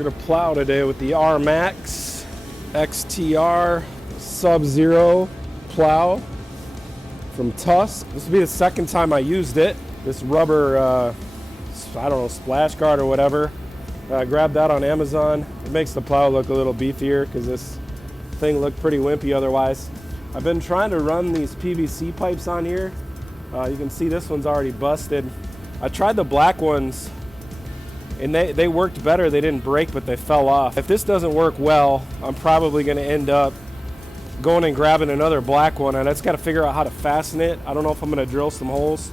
We're gonna plow today with the RMAX XTR SubZero Plow from Tusk. This will be the second time I used it. This rubber, I don't know, splash guard or whatever. I grabbed that on Amazon. It makes the plow look a little beefier because this thing looked pretty wimpy otherwise. I've been trying to run these PVC pipes on here. You can see this one's already busted. I tried the black ones and they worked better. They didn't break, but they fell off. If this doesn't work well, I'm probably gonna end up going and grabbing another black one, and I just gotta figure out how to fasten it. I don't know if I'm gonna drill some holes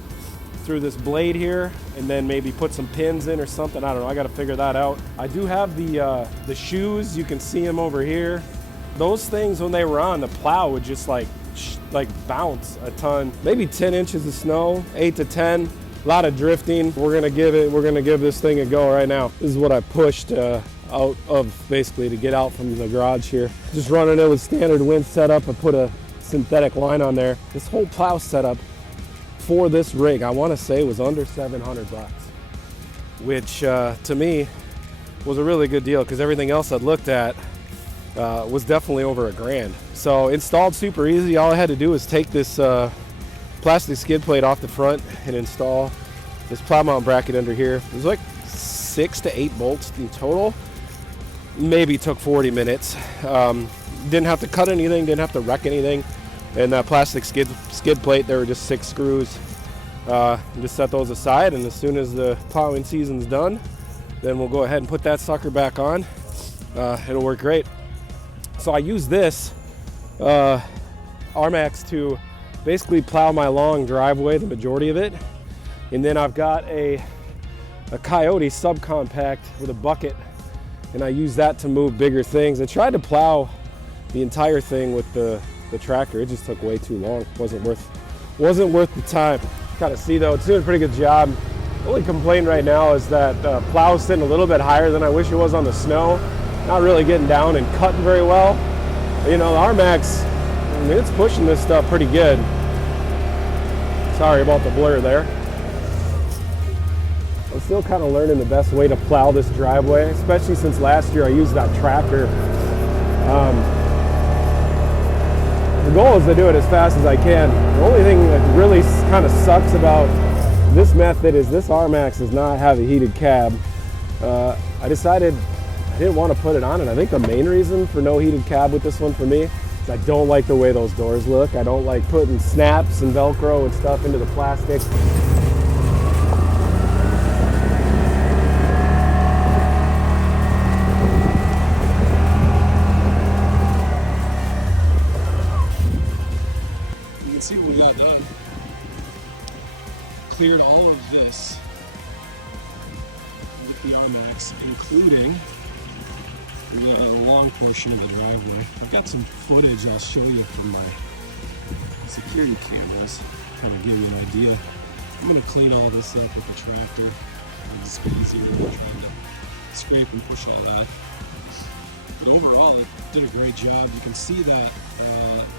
through this blade here and then maybe put some pins in or something. I don't know, I gotta figure that out. I do have the shoes, you can see them over here. Those things, when they were on, the plow would just like bounce a ton. Maybe 10 inches of snow, 8 to 10. A lot of drifting. We're gonna give this thing a go right now. This is what I pushed out of basically to get out from the garage here. Just running it with standard wind setup. I put a synthetic line on there. This whole plow setup for this rig, I want to say, was under 700 bucks, which to me was a really good deal because everything else I'd looked at was definitely over $1,000. So installed super easy. All I had to do was take this plastic skid plate off the front and install this plow mount bracket under here. There's like 6 to 8 bolts in total. Maybe took 40 minutes. Didn't have to cut anything, didn't have to wreck anything. And that plastic skid plate, there were just 6 screws. Just set those aside, and as soon as the plowing season's done, then we'll go ahead and put that sucker back on. It'll work great. So I use this RMAX to basically plow my long driveway, the majority of it. And then I've got a Coyote subcompact with a bucket, and I use that to move bigger things. I tried to plow the entire thing with the tractor. It just took way too long. Wasn't worth the time. Kind of see though, it's doing a pretty good job. The only complaint right now is that the plow's sitting a little bit higher than I wish it was on the snow. Not really getting down and cutting very well. You know, the RMAX, I mean, it's pushing this stuff pretty good. Sorry about the blur there. I'm still kind of learning the best way to plow this driveway, especially since last year I used that tractor. The goal is to do it as fast as I can. The only thing that really kind of sucks about this method is this RMAX does not have a heated cab. I decided I didn't want to put it on, and I think the main reason for no heated cab with this one for me is I don't like the way those doors look. I don't like putting snaps and Velcro and stuff into the plastic. You can see what we got done. Cleared all of this with the RMAX, including the long portion of the driveway. I've got some footage I'll show you from my security cameras, kind of give you an idea. I'm going to clean all this up with the tractor. It's easier than trying to scrape and push all that. But overall, it did a great job. You can see that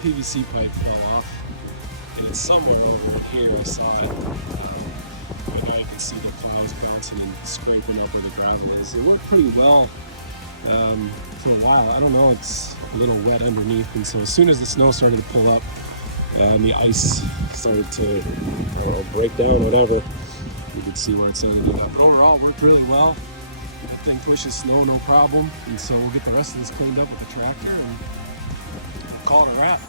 PVC pipe fell off. It's somewhere over here. I saw it. Right now you can see the plows bouncing and scraping up where the gravel is. It worked pretty well for a while. I don't know, it's a little wet underneath, and so as soon as the snow started to pull up and the ice started to break down, whatever, you could see where it's ended up. But overall, it worked really well. That thing pushes snow no problem, and so we'll get the rest of this cleaned up with the tractor and call it a wrap.